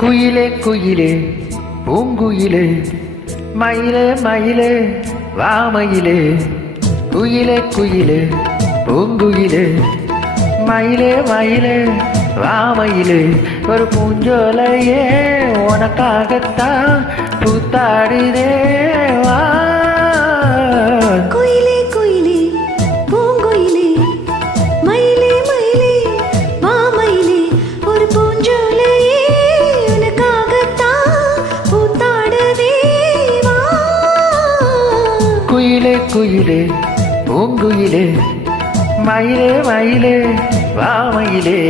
குயிலே குயிலே பூங்குயிலே மயிலே மயிலே வாமயிலே குயிலே குயிலே பூங்குயிலே மயிலே மயிலே வாமயிலே ஒரு பூஞ்சோலையே உனக்காகத்தான் பூத்தாடுதே வா. குயிலே குயிலே பூங்குயிலே மயிலே மயிலே வாமயிலே ஒரு பூஞ்சோலையே உனக்காகத்தான் பூத்தாடுதே வா. குயிலே குயிலே பூங்குயிலே மயிலே மயிலே வாமயிலே.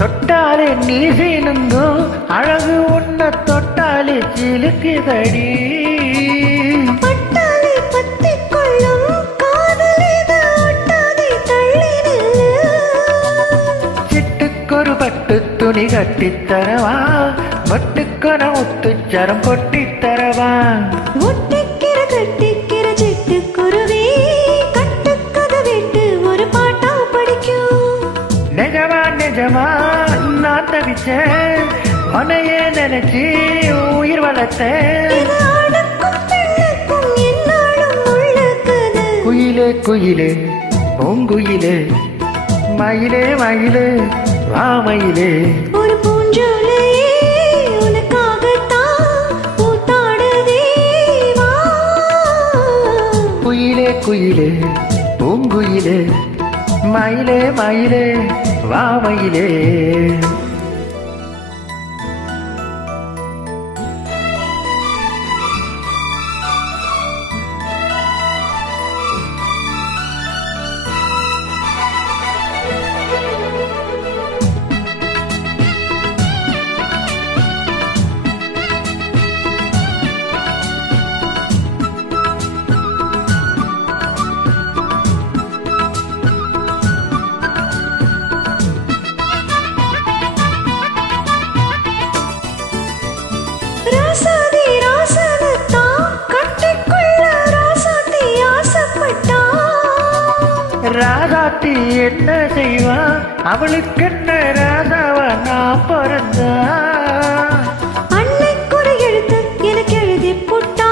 தொட்டாலே நீ சீனுங்கோ அழகு உன்ன தொட்டாலே சிலுக்குதடி. பட்டாலே பத்திக் கொள்ளும் காதலிது ஒட்டாதே தள்ளி நில்லு. சிட்டுக்கொரு பட்டு துணி கட்டித்தரவா மட்டுக்கொன முத்துச்சரம் கொட்டித்தரவா. ஒட்டிக்கிற கட்டிக்கிற சிட்டுக்குருவி கட்டுக்கதை விட்டு ஒரு பாட்டா படிக்கும். நிஜமா நிஜமா நான் தவிச்சேன் உன்னையே நினைச்சு உயிர் வளர்த்தேன். இது ஆணுக்கும் பெண்ணுக்கும் எந்நாளும் உள்ள கதை. குயிலே குயிலே பூங்குயிலே மயிலே மயிலே வாமயிலே ஒரு பூஞ்சோலையே உனக்காகத்தான் பூத்தாடுதே வா. குயிலே குயிலே பூங்குயிலே மயிலே மயிலே வாமயிலே. ராசாதி ராசனத்தான் கட்டிக்கொள்ள ராசாத்தி ஆசைப்பட்டா. ராதாத்தி என்ன செய்வா அவளுக்கு என்ன ராதாவா நான் பிறந்தா. அன்னைக்குறை எழுத்து எனக்கு எழுதி போட்டா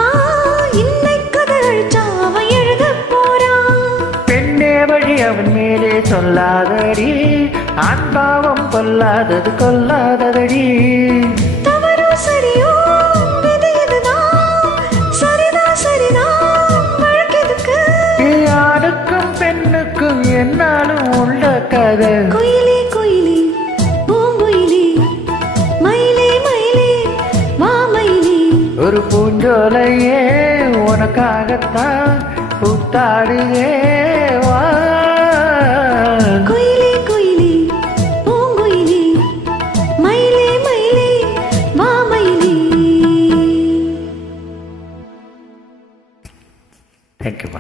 இன்னைக்கு அதை அழிச்சா அவன் எழுத போறான். பெண்ணே வழி அவன் மேலே சொல்லாதடி ஆண்பாவம் கொல்லாதது கொல்லாததடி. தவறோ சரியோ விதி இதுதான் சரிதான் சரிதான் வழக்கெதுக்கு. ஆணுக்கும் பெண்ணுக்கும் என்னாலும் உள்ள கதை. குயிலே குயிலே பூங்குயிலே மயிலே மயிலே மாமயிலே ஒரு பூஞ்சோலையே உனக்காகத்தான் பூத்தாடுதே வா. குயிலே குயிலே பூங்குயிலே மயிலே மயிலே மாமயிலே. தேங்க்யூ.